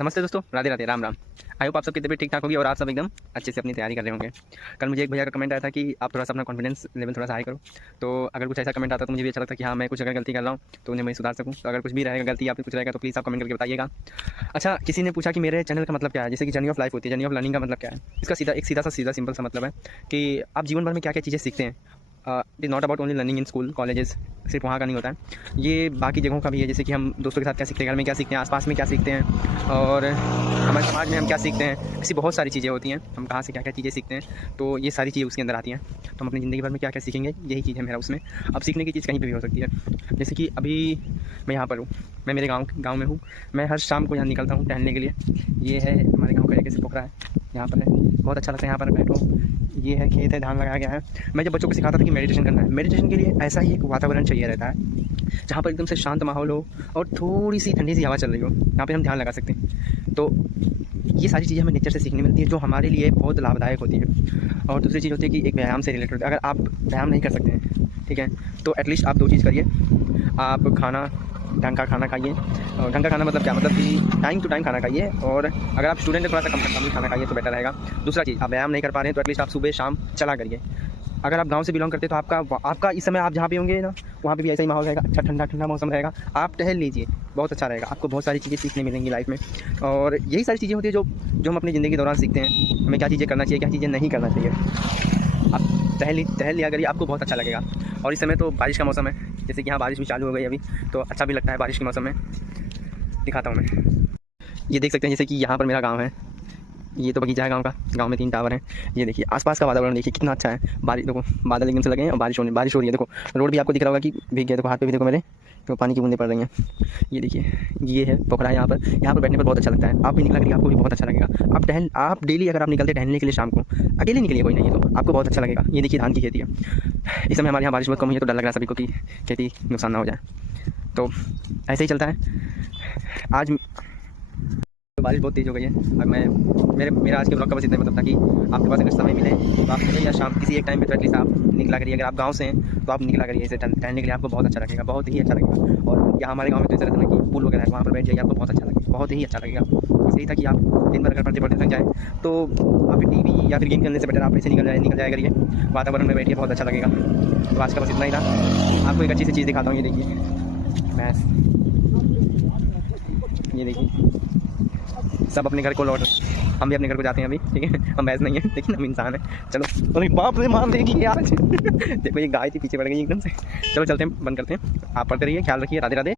नमस्ते दोस्तों, Radhe Radhe, Ram Ram. I hope आप सबकी तबीयत ठीक ठाक होगी और आप सब एकदम अच्छे से अपनी तैयारी कर रहे होंगे। कल मुझे एक भैया का कमेंट आया था कि आप थोड़ा सा अपना कॉन्फिडेंस लेवल थोड़ा सा हाई करो। तो अगर कुछ ऐसा कमेंट आता तो मुझे भी अच्छा लगता कि हाँ, मैं कुछ अगर गलती कर रहा हूँ तो उन्हें मैं सुधार सकूँ। तो अगर कुछ भी रहेगा गलती या फिर कुछ रहेगा तो प्लीज़ आप कमेंट करके बताइएगा। अच्छा, किसी ने पूछा कि मेरे चैनल का मतलब क्या है, जैसे कि जर्नी ऑफ लाइफ होती है, जर्नी ऑफ लर्निंग का मतलब क्या है। इसका सीधा सिंपल सा मतलब है कि आप जीवन भर में क्या क्या चीज़ें सीखते हैं। It is not about only learning in school colleges, सिर्फ वहाँ का नहीं होता है, ये बाकी जगहों का भी है। जैसे कि हम दोस्तों के साथ क्या सीखते हैं, घर में क्या सीखते हैं, आसपास में क्या सीखते हैं, और हमारे समाज में हम क्या सीखते हैं। ऐसी बहुत सारी चीज़ें होती हैं, हम कहाँ से क्या क्या चीज़ें सीखते हैं, तो ये सारी चीज़ें उसके अंदर आती हैं। तो हम अपनी ज़िंदगी भर में क्या क्या सीखेंगे, यही चीज़ है मेरा उसमें। अब सीखने की चीज़ कहीं पर भी हो सकती है। जैसे कि अभी मैं यहाँ पर हूँ, मैं मेरे गाँव में हूँ। मैं हर शाम को यहाँ निकलता हूँ टहलने के लिए। ये है हमारे गाँव का एक ऐसे पोखरा है, यहाँ पर है, बहुत अच्छा लगता है यहाँ पर बैठो। ये है खेत है, धान लगाया गया है। मैं जब बच्चों को सिखाता था कि मेडिटेशन करना है, मेडिटेशन के लिए ऐसा ही एक वातावरण चाहिए रहता है जहाँ पर एकदम से शांत माहौल हो और थोड़ी सी ठंडी सी हवा चल रही हो, यहाँ पे हम ध्यान लगा सकते हैं। तो ये सारी चीज़ें हमें नेचर से सीखने मिलती है, जो हमारे लिए बहुत लाभदायक होती है। और दूसरी चीज़ होती है कि एक व्यायाम से रिलेटेड, अगर आप व्यायाम नहीं कर सकते हैं, ठीक है, तो एटलीस्ट आप 2 चीज़ करिए। आप ढंग का खाना खाइए। और ढंग का खाना मतलब क्या, मतलब कि टाइम टू टाइम खाना खाइए। और अगर आप स्टूडेंट हैं, थोड़ा सा कम खाना खाइए तो बेटर रहेगा। दूसरा चीज़, आप व्यायाम नहीं कर पा रहे हैं तो एटलीस्ट आप सुबह शाम चला करिए। अगर आप गांव से बिलोंग करते हैं तो आपका इस समय आप जहाँ पे होंगे ना, वहाँ पे भी ऐसा ही माहौल रहेगा, अच्छा ठंडा ठंडा मौसम रहेगा। आप टहल लीजिए, बहुत अच्छा रहेगा, आपको बहुत सारी चीज़ें सीखने मिलेंगी लाइफ में। और यही सारी चीज़ें होती है जो हम अपनी ज़िंदगी के दौरान सीखते हैं। हमें क्या चीज़ें करना चाहिए, क्या चीज़ें नहीं करना चाहिए। आप टहल लिया करिए, आपको बहुत अच्छा लगेगा। और इस समय तो बारिश का मौसम है, जैसे कि यहाँ बारिश भी चालू हो गई अभी, तो अच्छा भी लगता है बारिश के मौसम में। दिखाता हूँ मैं, ये देख सकते हैं जैसे कि यहाँ पर मेरा गांव है, ये तो बगीचा है गांव का। गांव में 3 टावर हैं। ये देखिए आसपास का वातावरण देखिए कितना अच्छा है। बारिश देखो, बादल एकदम से लगे हैं और बारिश हो रही है। देखो रोड भी आपको दिख रहा होगा कि भीग गया। देखो हाथ पे भी देखो मेरे, तो पानी की बूंदें पड़ रही हैं। ये देखिए, ये है पोखरा है। यहाँ पर बैठने पर बहुत अच्छा लगता है। आप भी निकला करिए, आपको भी बहुत अच्छा लगेगा। आप डेली अगर आप निकलते टहलने के लिए शाम को, अकेले निकलिए, कोई नहीं है तो आपको बहुत अच्छा लगेगा। ये देखिए धान की खेती है। इस समय हमारे यहाँ बारिश बहुत कम हुई है, तो डर लग रहा है सभी को कि खेती नुकसान ना हो जाए। तो ऐसे ही चलता है। आज बारिश बहुत तेज़ हो गई है और मेरा आज के ब्लॉग का बस इतना ही मतलब था कि आपके पास अगर समय मिले तो आप सुबह या शाम किसी एक टाइम पे तो एटलीस्ट आप निकला करिए। अगर आप गांव से हैं तो आप निकला करिए इसे टहलने के लिए, आपको बहुत अच्छा लगेगा, बहुत ही अच्छा लगेगा। और यहाँ हमारे गांव में तो ऐसा रहता है कि पुल वगैरह है, वहाँ पर बैठ जाइए, आपको बहुत अच्छा लगेगा, बहुत ही अच्छा लगेगा। यही था कि आप दिन भर अगर पढ़ते थक जाए तो आप टीवी या फिर गेम खेलने से बेटर आप ऐसे निकल जाया करिए, वातावरण में बैठिए, बहुत अच्छा लगेगा। तो आज का बस इतना ही था। आपको एक अच्छी सी चीज़ दिखाता हूँ। ये देखिए भैंस, ये देखिए सब अपने घर को लौट, हम भी अपने घर को जाते हैं अभी, ठीक है। हम भैंस नहीं है लेकिन हम इंसान हैं। चलो, अरे बाप रे, मार देगी आज। देखो ये गाय थी, पीछे पड़ गई एकदम से। चलो चलते हैं, बंद करते हैं। आप पढ़ते रहिए, ख्याल रखिए, राधे राधे।